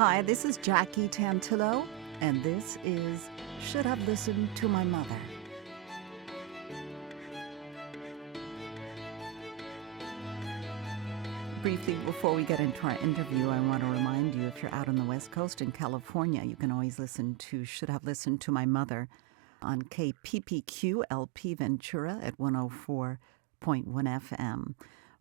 Hi, this is Jackie Tantillo, and this is Should Have Listened to My Mother. Briefly, before we get into our interview, I want to remind you, if you're out on the West Coast in California, you can always listen to Should Have Listened to My Mother on KPPQ LP Ventura at 104.1 FM.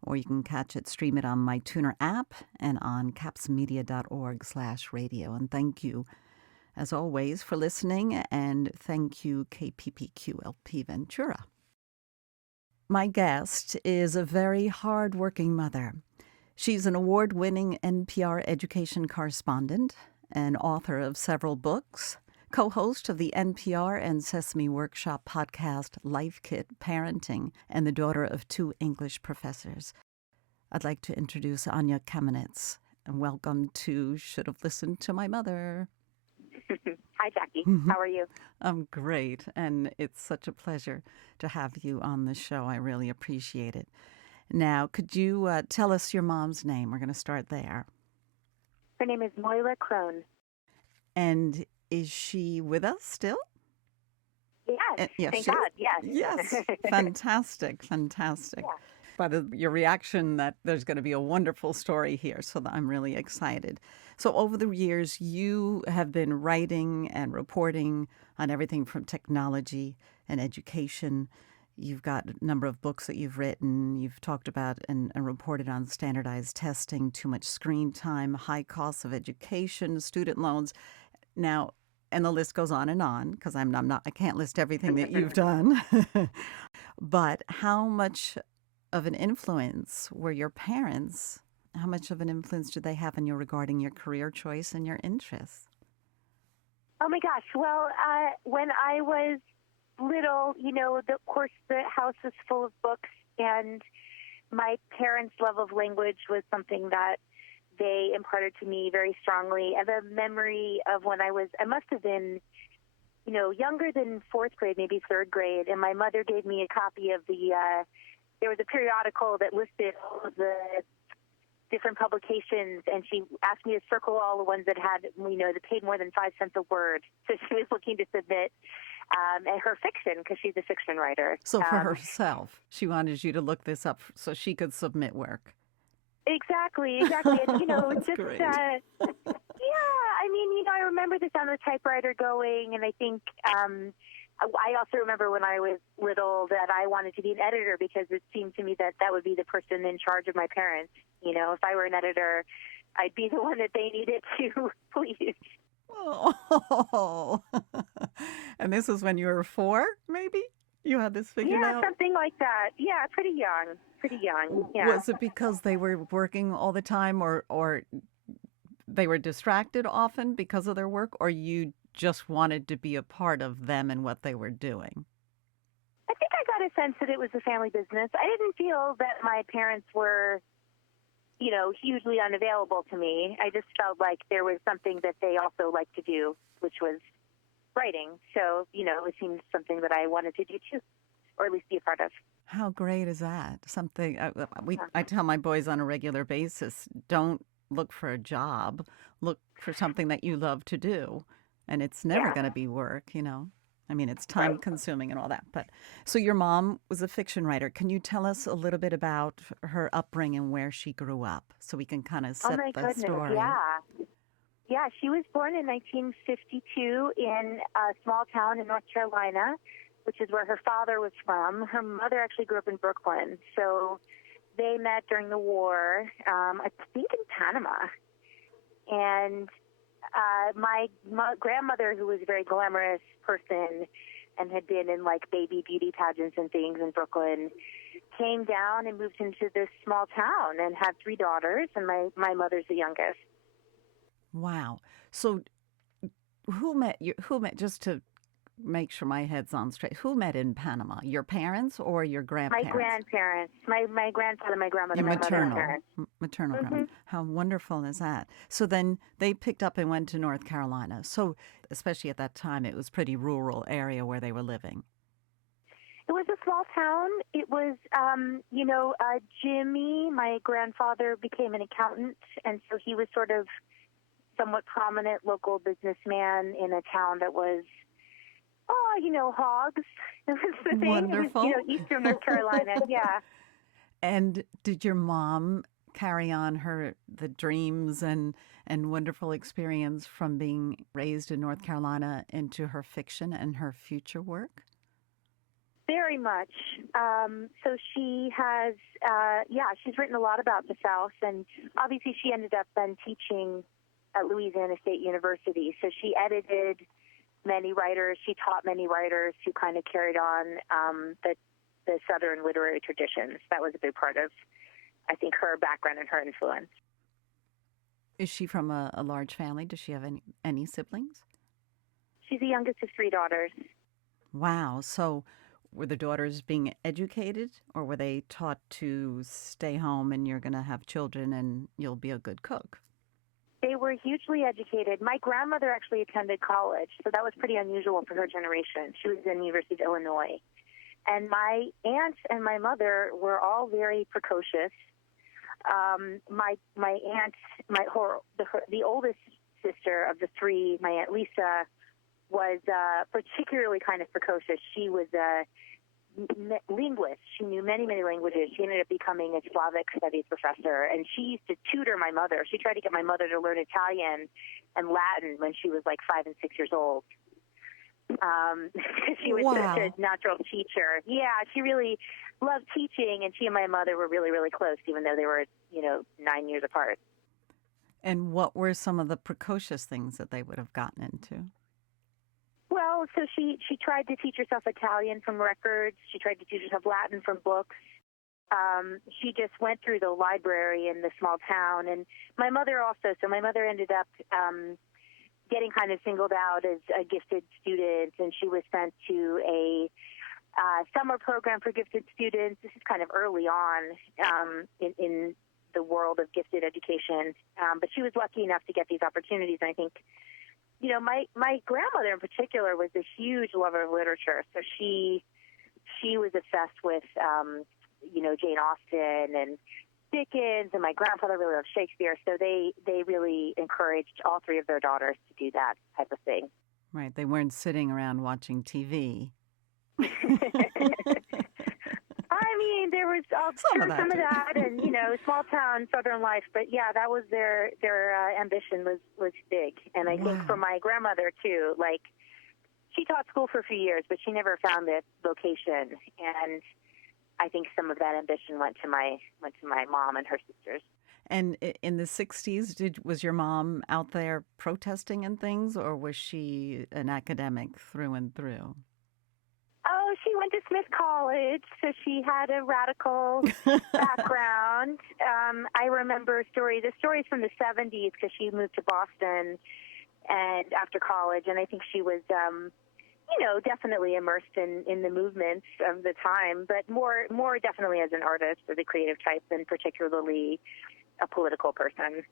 Or you can stream it on my Tuner app and on capsmedia.org/radio. And thank you, as always, for listening, and thank you, KPPQ LP Ventura. My guest is a very hard-working mother. She's an award-winning NPR education correspondent, an author of several books, co-host of the NPR and Sesame Workshop podcast Life Kit Parenting, and the daughter of 2 English professors. I'd like to introduce Anya Kamenetz, and welcome to Should Have Listened to My Mother. Hi, Jackie. How are you? I'm great, and it's such a pleasure to have you on the show. I really appreciate it. Now, could you tell us your mom's name? We're going to start there. Her name is Moira Crone. And is she with us still? Yes, yes, thank God, yes. Yes, fantastic. Yeah. By your reaction that there's going to be a wonderful story here, so I'm really excited. So over the years, you have been writing and reporting on everything from technology and education. You've got a number of books that you've written. You've talked about and reported on standardized testing, too much screen time, high costs of education, student loans. Now, and the list goes on, because I can't list everything that you've done. But how much of an influence were your parents? How much of an influence did they have in you regarding your career choice and your interests? Oh my gosh. Well, when I was little, of course, the house was full of books, and my parents' love of language was something that they imparted to me very strongly. I have a memory of when I must have been, younger than 4th grade, maybe 3rd grade, and my mother gave me a copy of there was a periodical that listed all of the different publications, and she asked me to circle all the ones that had, that paid more than 5 cents a word. So she was looking to submit her fiction, because she's a fiction writer. So for herself, she wanted you to look this up so she could submit work. Exactly. And, That's just, great. I remember the sound of the typewriter going, and I think I also remember when I was little that I wanted to be an editor, because it seemed to me that would be the person in charge of my parents. If I were an editor, I'd be the one that they needed to please. Oh, and this was when you were 4, maybe? You had this figured out? Yeah, something like that. Yeah, pretty young. Yeah. Was it because they were working all the time, or they were distracted often because of their work, or you just wanted to be a part of them and what they were doing? I think I got a sense that it was a family business. I didn't feel that my parents were, hugely unavailable to me. I just felt like there was something that they also liked to do, which was writing. So, it seemed something that I wanted to do too, or at least be a part of. How great is that? Something I tell my boys on a regular basis, don't look for a job, look for something that you love to do. And it's never going to be work, it's time consuming and all that. But so your mom was a fiction writer. Can you tell us a little bit about her upbringing and where she grew up, so we can kind of set the story? Yeah, she was born in 1952 in a small town in North Carolina, which is where her father was from. Her mother actually grew up in Brooklyn. So they met during the war, I think in Panama. And my grandmother, who was a very glamorous person and had been in baby beauty pageants and things in Brooklyn, came down and moved into this small town and had 3 daughters, and my mother's the youngest. Wow. So who met just to make sure my head's on straight, who met in Panama? Your parents or your grandparents? My grandparents. My grandfather, my grandmother, your my maternal, mother, parents. Maternal grandmother. How wonderful is that? So then they picked up and went to North Carolina. So especially at that time, it was pretty rural area where they were living. It was a small town. It was, Jimmy, my grandfather, became an accountant, and so he was sort of somewhat prominent local businessman in a town that was, hogs. That was the thing. Wonderful. It was, eastern North Carolina. Yeah. And did your mom carry on the dreams and wonderful experience from being raised in North Carolina into her fiction and her future work? Very much. So she has, she's written a lot about the South, and obviously she ended up then teaching at Louisiana State University. So she edited many writers. She taught many writers who kind of carried on the Southern literary traditions. That was a big part of, I think, her background and her influence. Is she from a large family? Does she have any siblings? She's the youngest of 3 daughters. Wow. So were the daughters being educated, or were they taught to stay home and you're going to have children and you'll be a good cook? They were hugely educated. My grandmother actually attended college, so that was pretty unusual for her generation. She was in the University of Illinois. And my aunt and my mother were all very precocious. My aunt, the oldest sister of the 3, my Aunt Lisa, was particularly kind of precocious. She was a linguist. She knew many, many languages. She ended up becoming a Slavic studies professor, and she used to tutor my mother. She tried to get my mother to learn Italian and Latin when she was like 5 and 6 years old. She was such a natural teacher. Yeah, she really loved teaching, and she and my mother were really, really close, even though they were, 9 years apart. And what were some of the precocious things that they would have gotten into? Well, so she tried to teach herself Italian from records. She tried to teach herself Latin from books. She just went through the library in the small town. And my mother also, so my mother ended up getting kind of singled out as a gifted student, and she was sent to a summer program for gifted students. This is kind of early on in the world of gifted education. But she was lucky enough to get these opportunities, and I think my grandmother in particular was a huge lover of literature. So she was obsessed with, Jane Austen and Dickens, and my grandfather really loved Shakespeare. So they really encouraged all 3 of their daughters to do that type of thing. Right. They weren't sitting around watching TV. I mean, there was some of that, and small town Southern life. But yeah, that was their ambition was big, and I think for my grandmother too. Like, she taught school for a few years, but she never found this vocation, and I think some of that ambition went to my mom and her sisters. And in the 60s, was your mom out there protesting and things, or was she an academic through and through? Oh, she went to Smith College, so she had a radical background. I remember the stories from the 70s, because she moved to Boston and after college, and I think she was, definitely immersed in the movements of the time, but more definitely as an artist or the creative type than particularly a political person.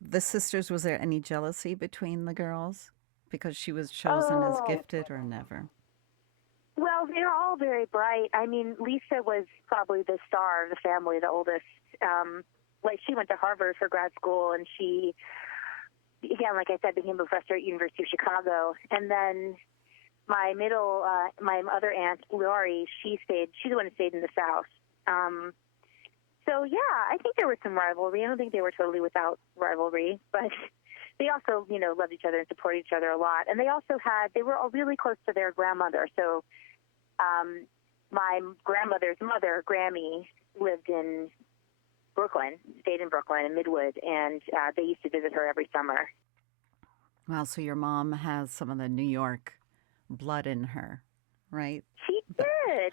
The sisters, was there any jealousy between the girls because she was chosen as gifted, or never? Well, they're all very bright. I mean, Lisa was probably the star of the family, the oldest. She went to Harvard for grad school, and she, again, like I said, became a professor at University of Chicago. And then my other aunt, Laurie, she's the one who stayed in the South. So, yeah, I think there was some rivalry. I don't think they were totally without rivalry, but they also, loved each other and supported each other a lot. And they were all really close to their grandmother. So my grandmother's mother, Grammy, lived in stayed in Brooklyn in Midwood, and they used to visit her every summer. Wow, so your mom has some of the New York blood in her, right? She did.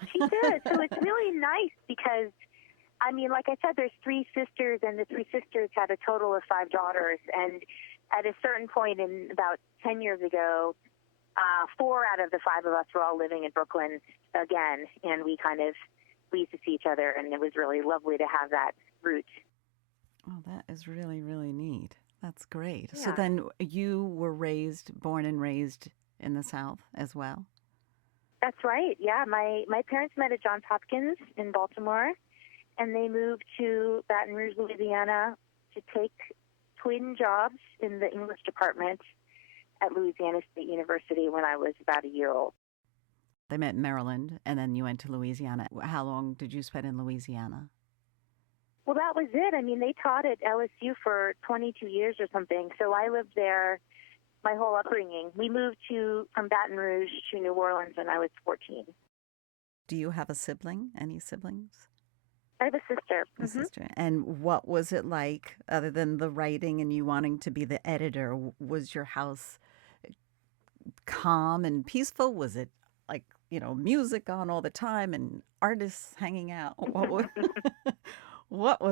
So it's really nice because, I mean, like I said, there's 3 sisters, and the 3 sisters had a total of 5 daughters. And at a certain point in about 10 years ago, 4 out of the 5 of us were all living in Brooklyn again, and we used to see each other, and it was really lovely to have that root. Oh, that is really, really neat. That's great. Yeah. So then you were born and raised in the South as well? That's right. Yeah, my parents met at Johns Hopkins in Baltimore, and they moved to Baton Rouge, Louisiana, to take twin jobs in the English department at Louisiana State University when I was about a year old. They met in Maryland, and then you went to Louisiana. How long did you spend in Louisiana? Well, that was it. I mean, they taught at LSU for 22 years or something, so I lived there my whole upbringing. We moved from Baton Rouge to New Orleans when I was 14. Do you have a sibling? Any siblings? I have a sister. A sister. And what was it like, other than the writing and you wanting to be the editor? Was your house calm and peaceful? Was it like, music on all the time and artists hanging out? What was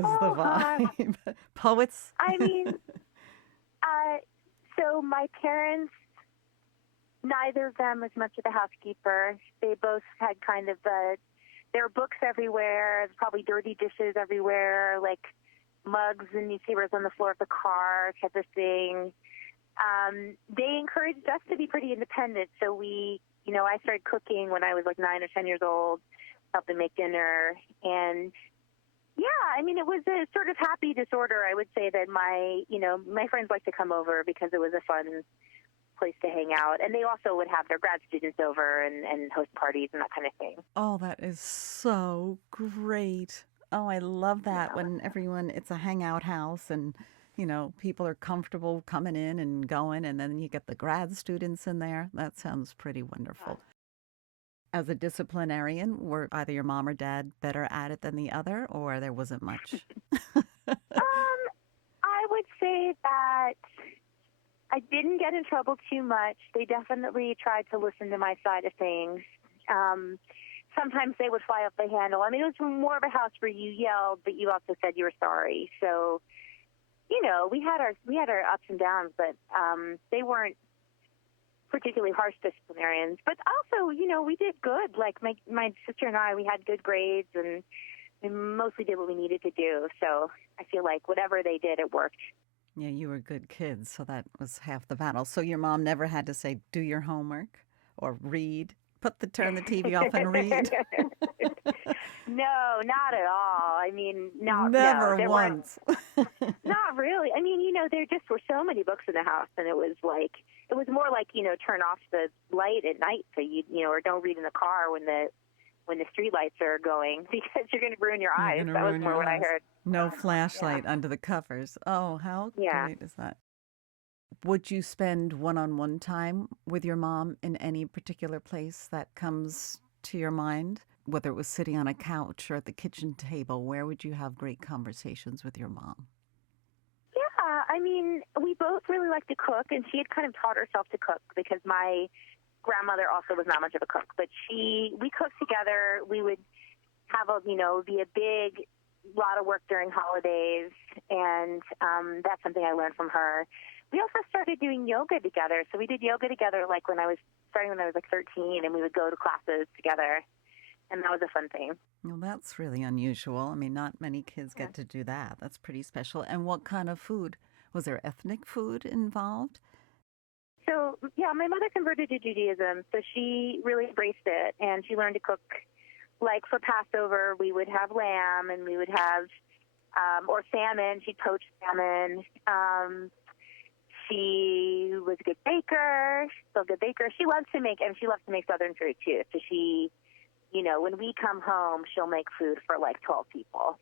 the vibe? Poets? I mean, so my parents, neither of them was much of a housekeeper. They both had kind of there were books everywhere, probably dirty dishes everywhere, like mugs and newspapers on the floor of the car type of thing. They encouraged us to be pretty independent. So I started cooking when I was like 9 or 10 years old, helped them make dinner. And yeah, I mean, it was a sort of happy disorder. I would say that my friends liked to come over because it was a fun place to hang out. And they also would have their grad students over and host parties and that kind of thing. Oh, that is so great. Oh, I love that when it's a hangout house and, people are comfortable coming in and going, and then you get the grad students in there. That sounds pretty wonderful. As a disciplinarian, were either your mom or dad better at it than the other, or there wasn't much? I would say that I didn't get in trouble too much. They definitely tried to listen to my side of things. Sometimes they would fly off the handle. I mean, it was more of a house where you yelled, but you also said you were sorry. So, we had our ups and downs, but they weren't particularly harsh disciplinarians. But also, we did good. Like my sister and I, we had good grades, and we mostly did what we needed to do. So I feel like whatever they did, it worked. Yeah, you were good kids, so that was half the battle. So your mom never had to say, do your homework or read, turn the TV off and read? No, not at all. I mean, never once. Not really. I mean, there just were so many books in the house, and it was more like, turn off the light at night so or don't read in the car when the street lights are going because you're going to ruin your eyes. That was more what I heard. No flashlight under the covers. Oh, how great is that? Would you spend one-on-one time with your mom in any particular place that comes to your mind? Whether it was sitting on a couch or at the kitchen table, where would you have great conversations with your mom? Yeah, I mean, we both really like to cook, and she had kind of taught herself to cook because my grandmother also was not much of a cook, but we cooked together. We would have be a big lot of work during holidays, and that's something I learned from her. We also started doing yoga together. So we did yoga together when I was 13, and we would go to classes together, and that was a fun thing. Well, that's really unusual. I mean, not many kids get to do that. That's pretty special. And what kind of food? Was there ethnic food involved? So, yeah, my mother converted to Judaism, so she really embraced it, and she learned to cook. Like for Passover, we would have lamb, and we would have, or salmon. She'd poach salmon. She was a good baker, still a good baker. She loves to make Southern food too. So she, when we come home, she'll make food for 12 people.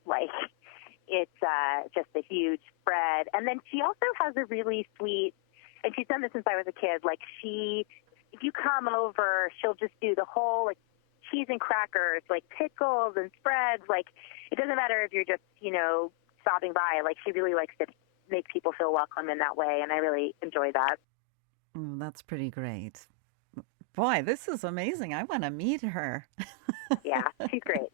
It's just a huge spread. And then she also has a really sweet, and she's done this since I was a kid. If you come over, she'll just do the whole cheese and crackers, pickles and spreads. It doesn't matter if you're just, stopping by. She really likes to make people feel welcome in that way, and I really enjoy that. That's pretty great. Boy, this is amazing. I want to meet her. Yeah, she's great.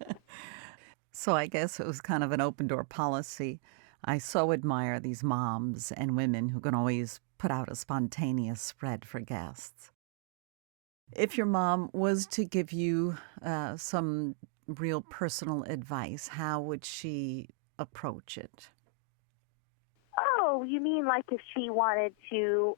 So I guess it was kind of an open-door policy. I so admire these moms and women who can always put out a spontaneous spread for guests. If your mom was to give you some real personal advice, how would she approach it? Oh, you mean if she wanted to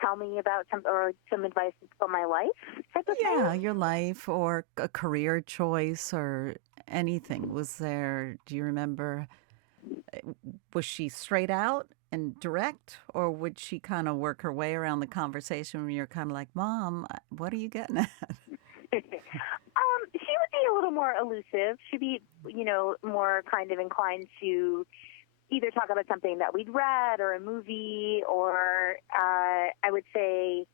tell me about some advice for my life type of thing? Yeah, your life or a career choice or anything. Do you remember, was she straight out and direct, or would she kind of work her way around the conversation when you're kind of like, Mom, what are you getting at? She would be a little more elusive. She'd be, more kind of inclined to either talk about something that we'd read or a movie, or I would say,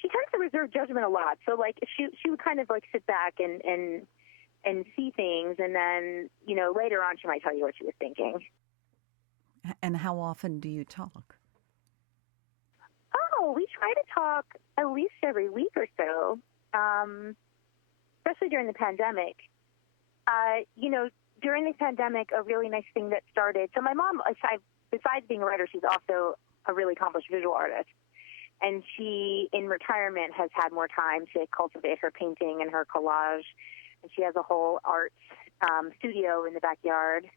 she tends to reserve judgment a lot. So like she would kind of like sit back and see things, and then later on she might tell you what she was thinking. And how often do you talk? Oh, we try to talk at least every week or so, especially during the pandemic. During the pandemic, a really nice thing that started. So my mom, besides being a writer, she's also a really accomplished visual artist. And she, in retirement, has had more time to cultivate her painting and her collage. And she has a whole art studio in the backyard.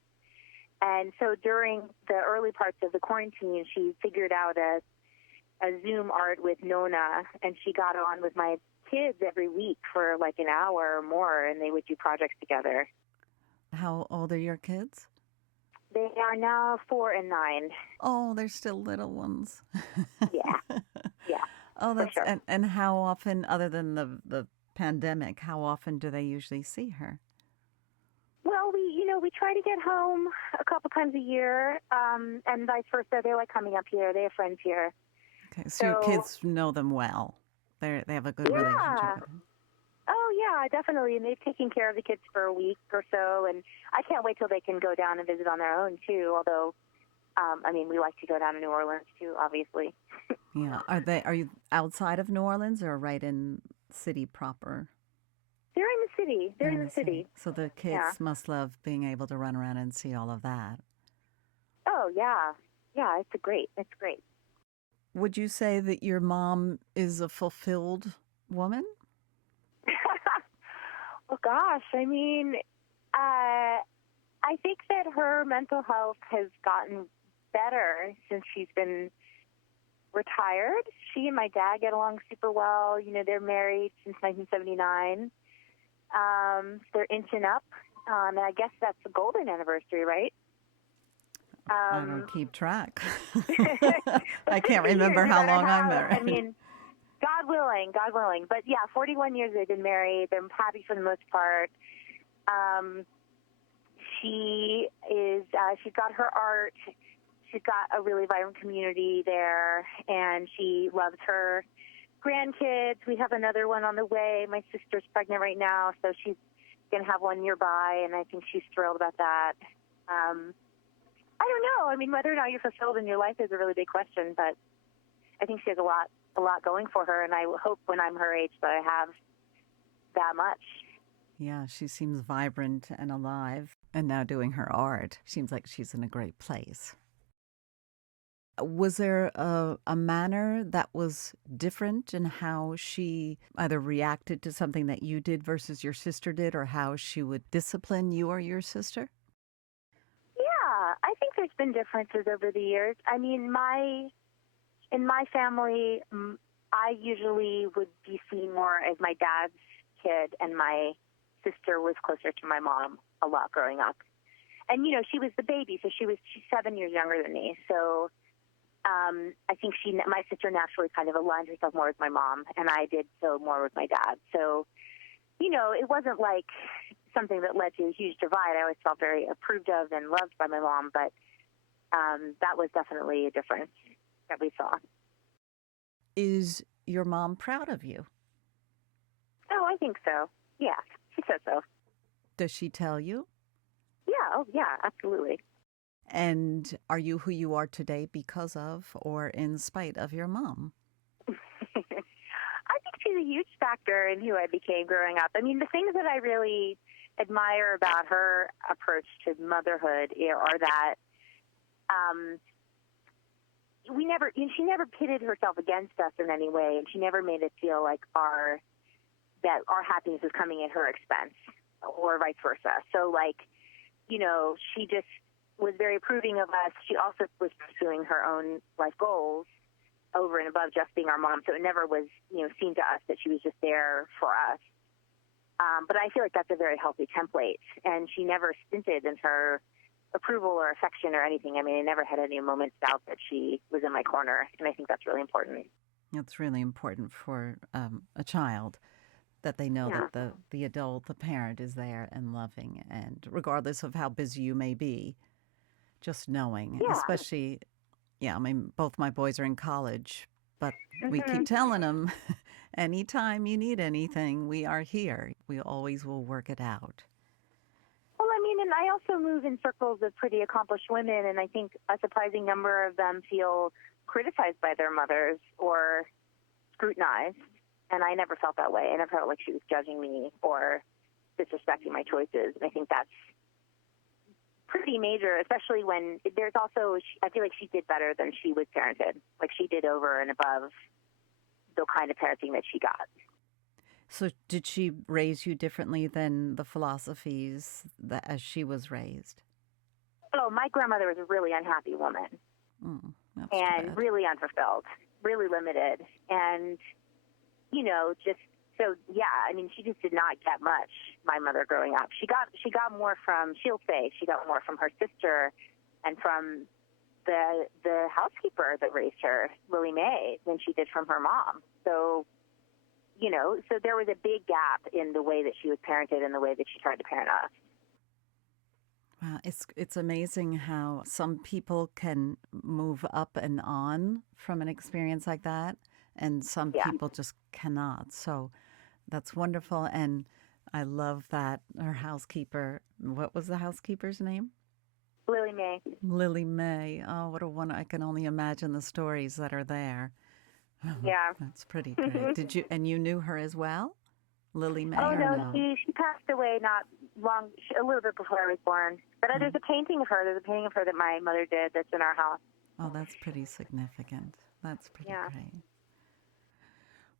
And so during the early parts of the quarantine, she figured out a Zoom art with Nona, and she got on with my kids every week for like an hour or more, and they would do projects together. How old are your kids? They are now 4 and 9. Oh, they're still little ones. Yeah. Yeah. Oh, that's sure. And how often, other than the pandemic, how often do they usually see her? Well, we try to get home a couple times a year, and vice versa. They like coming up here. They have friends here. Okay, so your kids know them well. They have a good relationship with them. Oh, yeah, definitely. And they've taken care of the kids for a week or so, and I can't wait till they can go down and visit on their own, too, although, we like to go down to New Orleans, too, obviously. Yeah. Are you outside of New Orleans or right in city proper? They're in the city. They're in the city. So the kids must love being able to run around and see all of that. Oh, yeah. Yeah, it's great. Would you say that your mom is a fulfilled woman? Well, gosh, I think that her mental health has gotten better since she's been retired. She and my dad get along super well. They're married since 1979. They're inching up. And I guess that's the golden anniversary, right? I don't keep track. I can't remember how long I'm married. God willing. But yeah, 41 years they've been married. They're happy for the most part. She's got her art. She's got a really vibrant community there, and she loves her grandkids. We have another one on the way. My sister's pregnant right now, so she's going to have one nearby, and I think she's thrilled about that. I don't know. Whether or not you're fulfilled in your life is a really big question, but I think she has a lot going for her, and I hope when I'm her age that I have that much. Yeah, she seems vibrant and alive, and now doing her art. Seems like she's in a great place. Was there a manner that was different in how she either reacted to something that you did versus your sister did, or how she would discipline you or your sister? Yeah, I think there's been differences over the years. In my family, I usually would be seen more as my dad's kid, and my sister was closer to my mom a lot growing up. And, she was the baby, so she's 7 years younger than me. So I think my sister naturally kind of aligned herself more with my mom, and I did so more with my dad. So, it wasn't like something that led to a huge divide. I always felt very approved of and loved by my mom, but that was definitely a difference that we saw. Is your mom proud of you? Oh, I think so. Yeah, she says so. Does she tell you? Yeah, oh yeah, absolutely. And are you who you are today because of or in spite of your mom? I think she's a huge factor in who I became growing up. The things that I really admire about her approach to motherhood are that she never pitted herself against us in any way, and she never made it feel like our happiness was coming at her expense, or vice versa. So, she just was very approving of us. She also was pursuing her own life goals over and above just being our mom. So it never was, seen to us that she was just there for us. But I feel like that's a very healthy template. And she never stinted in her approval or affection or anything. I mean, I never had any moments doubt that she was in my corner, and I think that's really important. It's really important for a child that they know Yeah. that the adult, the parent, is there and loving, and regardless of how busy you may be, just knowing, Yeah. especially, yeah, I mean, both my boys are in college, but we Mm-hmm. keep telling them, anytime you need anything, we are here. We always will work it out. Well, I mean, and I also move in circles of pretty accomplished women, and I think a surprising number of them feel criticized by their mothers or scrutinized. And I never felt that way. I never felt like she was judging me or disrespecting my choices. And I think that's pretty major, especially when there's also, I feel like she did better than she was parented. Like she did over and above the kind of parenting that she got. So did she raise you differently than the philosophies that as she was raised? Oh, my grandmother was a really unhappy woman That's too and bad. really unfulfilled, really limited. And, you know, just so, yeah, I mean, she just did not get much, my mother growing up. She got more from, she'll say, she got more from her sister and from the housekeeper that raised her, Lily Mae, than she did from her mom. So, you know, so there was a big gap in the way that she was parented and the way that she tried to parent us. Wow, it's amazing how some people can move up and on from an experience like that, and some Yeah. people just cannot. So that's wonderful, and I love that her housekeeper. What was the housekeeper's name? Lily Mae. Lily Mae. Oh, what a one! I can only imagine the stories that are there. Yeah. That's pretty great. Did you and you knew her as well, Lily Mae? Oh, or no, she passed away not long, a little bit before I was born. But there's a painting of her. There's a painting of her that my mother did that's in our house. Oh, that's pretty significant. That's pretty Yeah. great.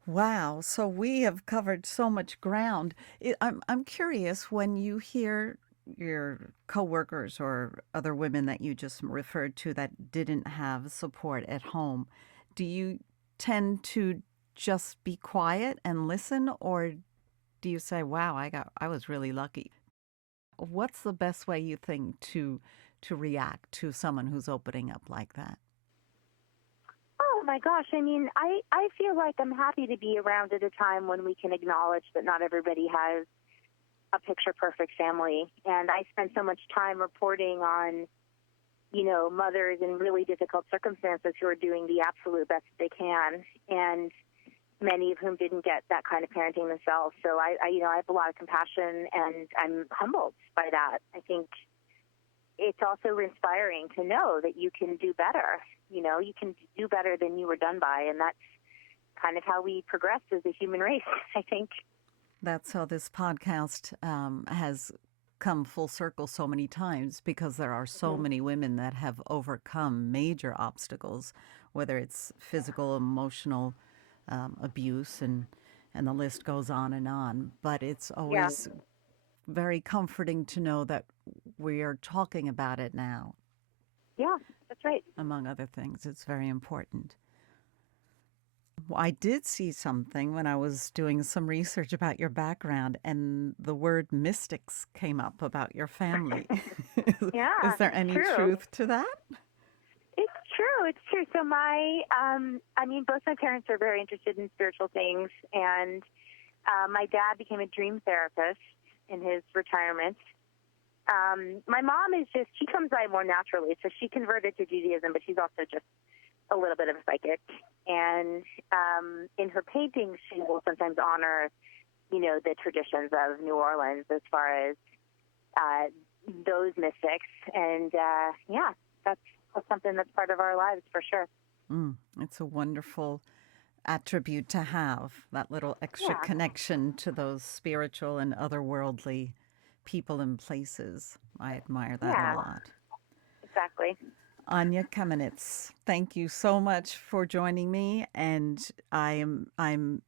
Wow. So we have covered so much ground. I'm curious when you hear your coworkers or other women that you just referred to that didn't have support at home, do you tend to just be quiet and listen, or do you say, "Wow, I was really lucky"? What's the best way you think to react to someone who's opening up like that? Oh, my gosh. I mean, I feel like I'm happy to be around at a time when we can acknowledge that not everybody has a picture-perfect family. And I spend so much time reporting on, you know, mothers in really difficult circumstances who are doing the absolute best they can, and many of whom didn't get that kind of parenting themselves. So I have a lot of compassion, and I'm humbled by that. I think it's also inspiring to know that you can do better. You know, you can do better than you were done by, and that's kind of how we progress as a human race, I think. That's how this podcast has come full circle so many times, because there are so many women that have overcome major obstacles, whether it's physical, emotional abuse, and the list goes on and on. But it's always very comforting to know that we are talking about it now. Yeah, that's right. Among other things, it's very important. Well, I did see something when I was doing some research about your background, and the word mystics came up about your family. Yeah, Is there any true. truth to that? It's true. It's true. So both my parents are very interested in spiritual things, and my dad became a dream therapist in his retirement. My mom she comes by more naturally, so she converted to Judaism, but she's also just a little bit of a psychic. And in her paintings, she will sometimes honor, you know, the traditions of New Orleans as far as those mystics. And that's something that's part of our lives for sure. It's a wonderful attribute to have, that little extra connection to those spiritual and otherworldly people and places. I admire that a lot. Exactly. Anya Kamenetz, thank you so much for joining me, and I'm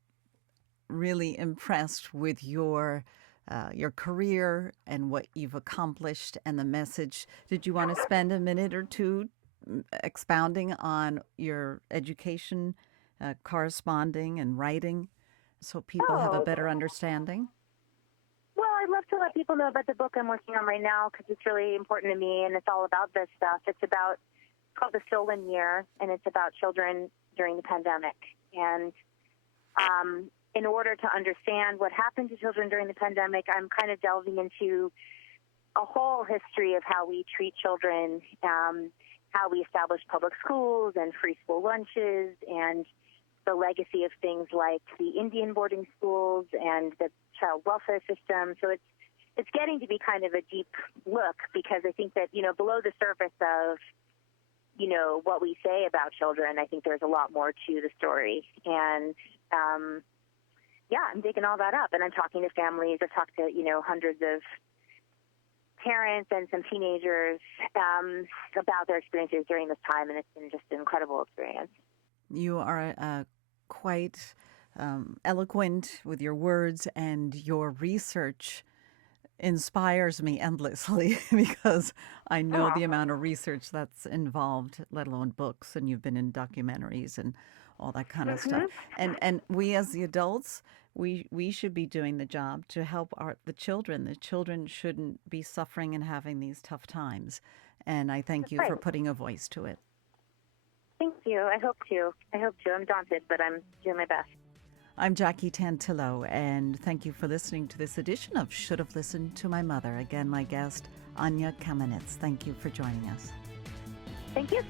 really impressed with your career and what you've accomplished and the message. Did you want to spend a minute or two expounding on your education, corresponding and writing, so people have a better understanding? Well, I'd love to let people know about the book I'm working on right now because it's really important to me, and it's all about this stuff. It's called The Stolen Year, and it's about children during the pandemic. And in order to understand what happened to children during the pandemic, I'm kind of delving into a whole history of how we treat children, how we establish public schools and free school lunches, and the legacy of things like the Indian boarding schools and the child welfare system. So it's getting to be kind of a deep look, because I think that, below the surface of, what we say about children, I think there's a lot more to the story. And, I'm digging all that up, and I'm talking to families. I've talked to, hundreds of parents and some teenagers about their experiences during this time, and it's been just an incredible experience. You are quite eloquent with your words, and your research inspires me endlessly because I know the amount of research that's involved, let alone books, and you've been in documentaries and all that kind of stuff. And we as the adults, we should be doing the job to help the children. The children shouldn't be suffering and having these tough times. And I thank you for putting a voice to it. Thank you. I hope to. I'm daunted, but I'm doing my best. I'm Jackie Tantillo, and thank you for listening to this edition of Should Have Listened to My Mother. Again, my guest, Anya Kamenetz. Thank you for joining us. Thank you.